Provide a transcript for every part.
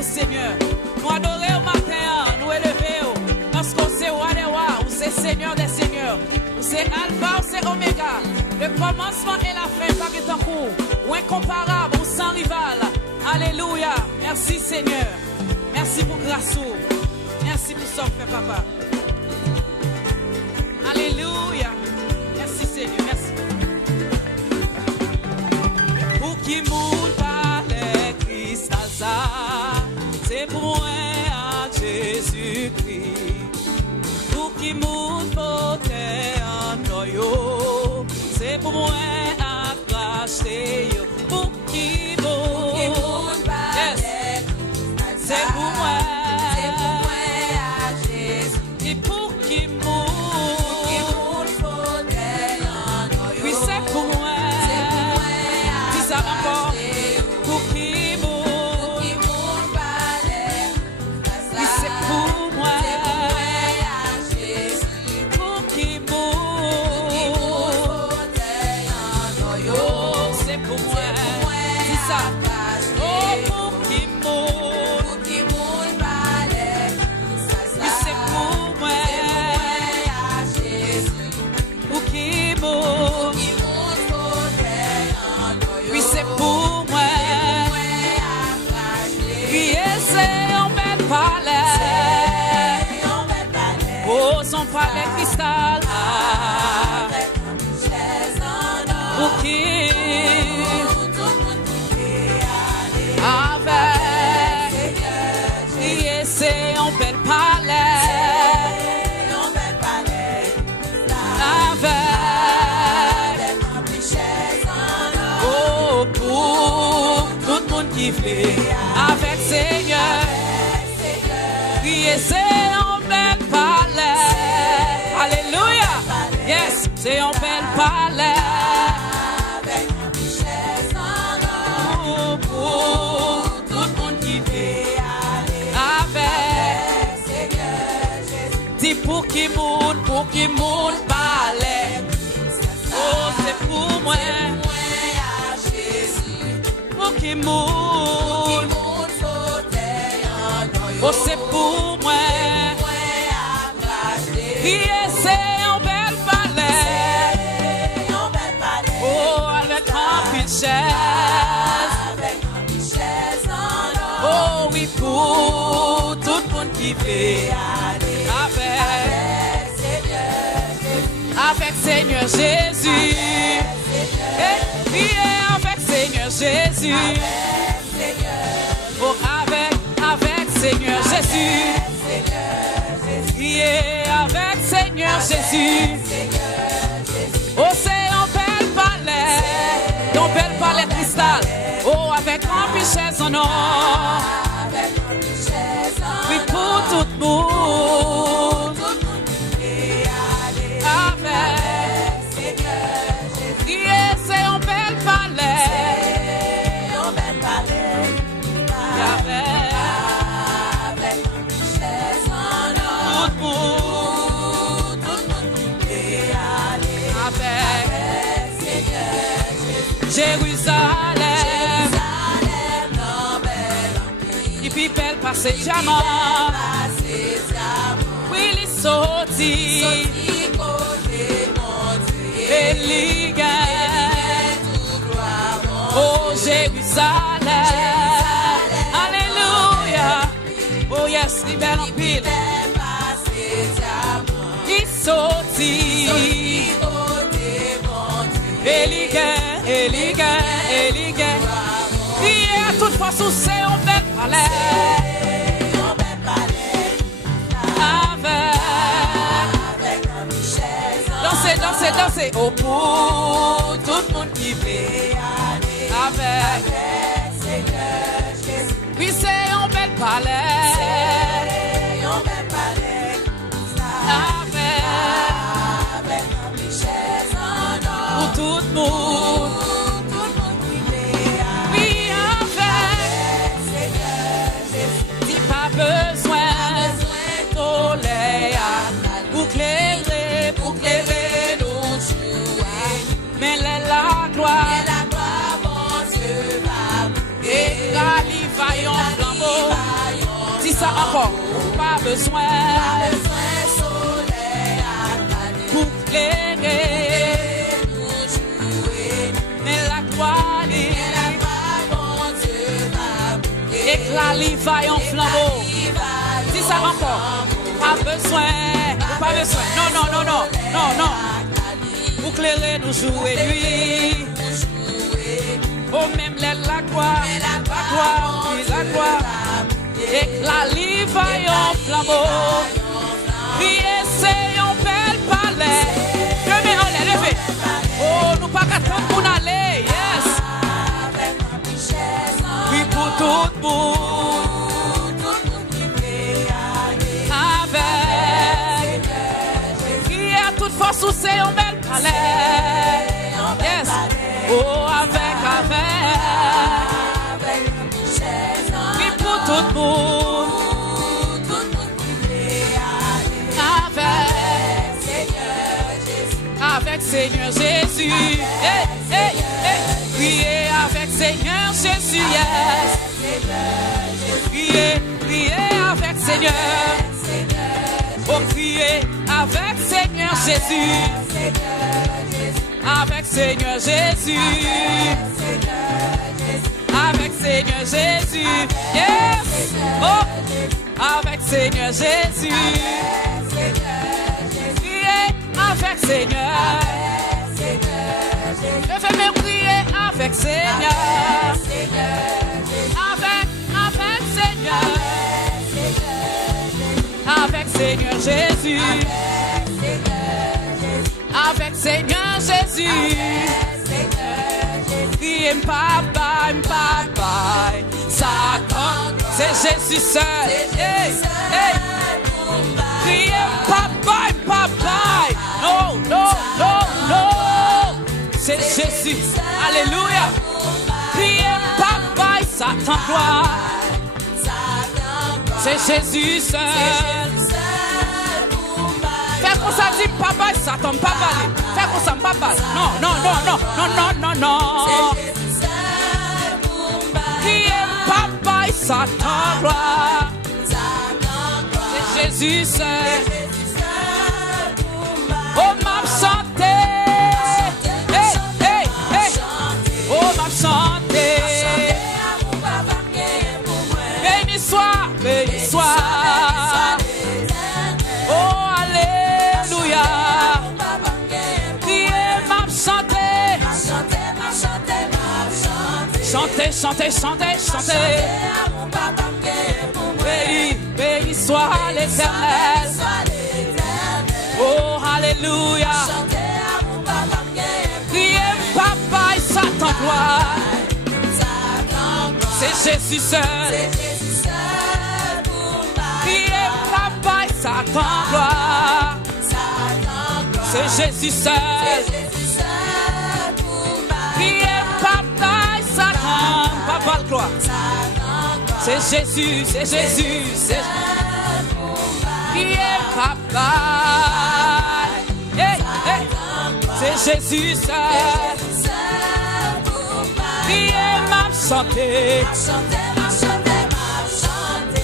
au Seigneur. Nous adorer au matin, nous élever. Parce qu'on sait roi des rois, ou c'est Seigneur des seigneurs. Ou c'est Alpha, ou c'est Oméga. Le commencement et la fin, pas que ton cours. Ou incomparable, ou sans rival. Alléluia. Merci Seigneur. Merci pour grâce. Merci pour ça, frère papa. Alléluia. Merci Seigneur. Merci. Pour qui moun parlait Christ à ça, c'est pour moi à Jésus-Christ. Pour qui moun fauteuil en noyau, c'est pour moi à racheter. Pour qui moun parlait, c'est pour moi. Palais cristal avec chaise en or pour qui avec qui c'est un bel palais avec chaise en or pour tout le monde qui fait avec Seigneur qui c'est un bel palais. Alléluia. Yes, c'est un bel palais avec une chaise en or pour tout le monde qui veut avec Seigneur Jésus. Dis pour qui moun palais. Oh, c'est pour moi à Jésus. Pour qui moun fauteuil en or. Oh, c'est pour moi. C'est un bel palais. Oh, avec un pile chaise en or. Oh, oui, pour tout le monde qui veut avec Seigneur Jésus. Avec Seigneur Jésus. Oh, avec Seigneur Jésus. Avec Seigneur Jésus. Oh, c'est un bel palais cristal. Oh, avec un richesse en or. Oui, pour tout le monde. Avec Seigneur Jésus. C'est un bel palais. Jérusalem, et puis belle passé diamant, oui, il sorti, et il gagne, oh Jérusalem, alléluia, oh yes, il belle en pile, il sorti, Éligue. Et à toute façon, c'est un bel palais. Avec un chaise. Dansez. Oh, pour tout le monde qui veut avec Seigneur Jésus. Oui, c'est un bel palais. Avec un chaise en or. Pour tout le monde. Pour clairer nos jours. Mais la gloire, bon Dieu va encore. Pas besoin pour éclairer. Mais la gloire éclat livaille en flambeau. Dis ça encore. Pas besoin. Pas besoin. Non, non, non, non. Non, non. Pour éclairer nous jouer nuit. Oh, même la gloire, oui, la gloire, et la livaille en flambeau. Priez, c'est un bel palais. Je mets en l'air, levez. Oh, nous pas qu'attendre pour aller, yes. Oui, pour tout le monde. Avec. Qui a toute force où c'est un bel palais. Yes. Oh, avec. Oui, pour tout le monde. Avec Seigneur Jésus. Hey, hey, hey. Priez avec Seigneur Jésus. Yes. Priez, priez avec Seigneur. Oh, priez avec Seigneur Jésus. Avec Seigneur Jésus. Avec Seigneur Jésus. Yes. Oh, avec Seigneur Jésus. Priez avec Seigneur. Je vais me prier avec Seigneur. Avec Seigneur. Avec Seigneur Jésus. Avec Seigneur Jésus. Priez papa, Satan, c'est Jésus seul. Hey, hey. Priez papa. Non, non, non, non. C'est Jésus. Alléluia. Priez papa, Satan gloire. C'est Jésus seul. Fais comme ça, dit papa, Satan, papa. Fais comme ça, papa. Non, non, non, non, non, non, non, non. Priez papa, Satan gloire. C'est Jésus seul. Oh, ma santé. Hey, hey, hey. Oh, ma santé. Béni soit, béni soit. Oh, alléluia. Priez ma santé. Chantez, chantez, chantez, chantez. Béni, béni soit l'Éternel. Oh, alléluia. Priez papa et Satan gloire. C'est Jésus seul. Priez papa et Satan gloire. C'est Jésus seul. Priez papa et Satan. Papa le gloire. C'est Jésus, c'est Jésus, c'est Priez papa. Hey, hey. C'est Jésus seul. Priez ma santé.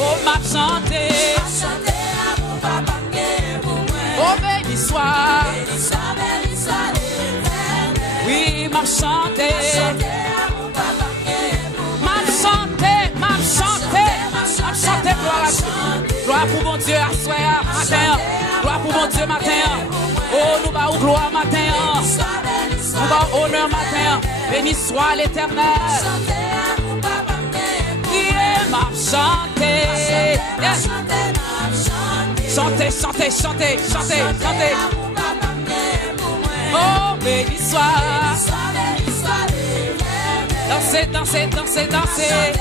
Oh, ma santé. Oh, béni soit. Oui, ma santé. Ma santé, ma santé. Ma santé, gloire à Dieu. Gloire pour mon Dieu, à soir, matin. Gloire pour mon Dieu, matin. Oh, nous bas gloire, matin. Nous bas honneur, matin. Béni soit l'Éternel. Priez ma santé. Yes. Chantez, chantez, chantez, chantez, chantez. Oh, béni soit. Dansez, dansez, dansez, dansez.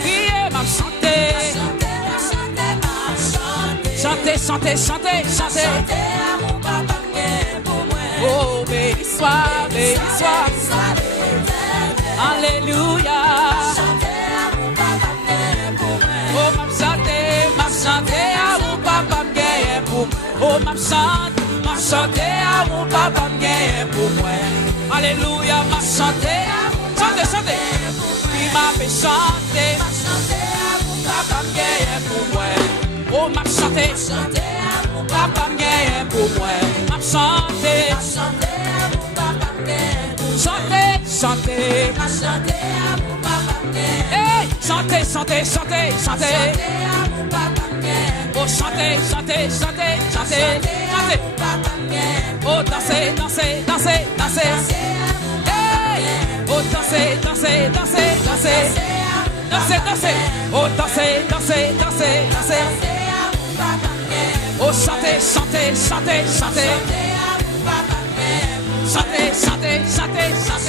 Priez ma santé. Chantez, chantez, chantez, chantez. Oh, béni soit, béni soit. Alléluia. Oh, ma santé à mon papa m'gagne pour moi. Oh, ma santé à mon papa m'gagne pour moi. Alléluia, ma santé. Chantez, chantez. Il m'a fait chanter. papa m'gagne pour moi. Oh, m'a chanté, papa m'gagne pour moi. M'a chanté, chanté, chanté, hey, chanté, chanté, chanté, chanté. Oh, chanté, chanté, chanté, chanté, chanté. Oh, danser, danser, danser, danser. Hey, oh, danser, danser, danser, danser. Danser, danser. Oh, danser, danser, danser, danser. Oh, chanter, chanter, chanter, chanter. Chanter, chanter, chanter, chanter.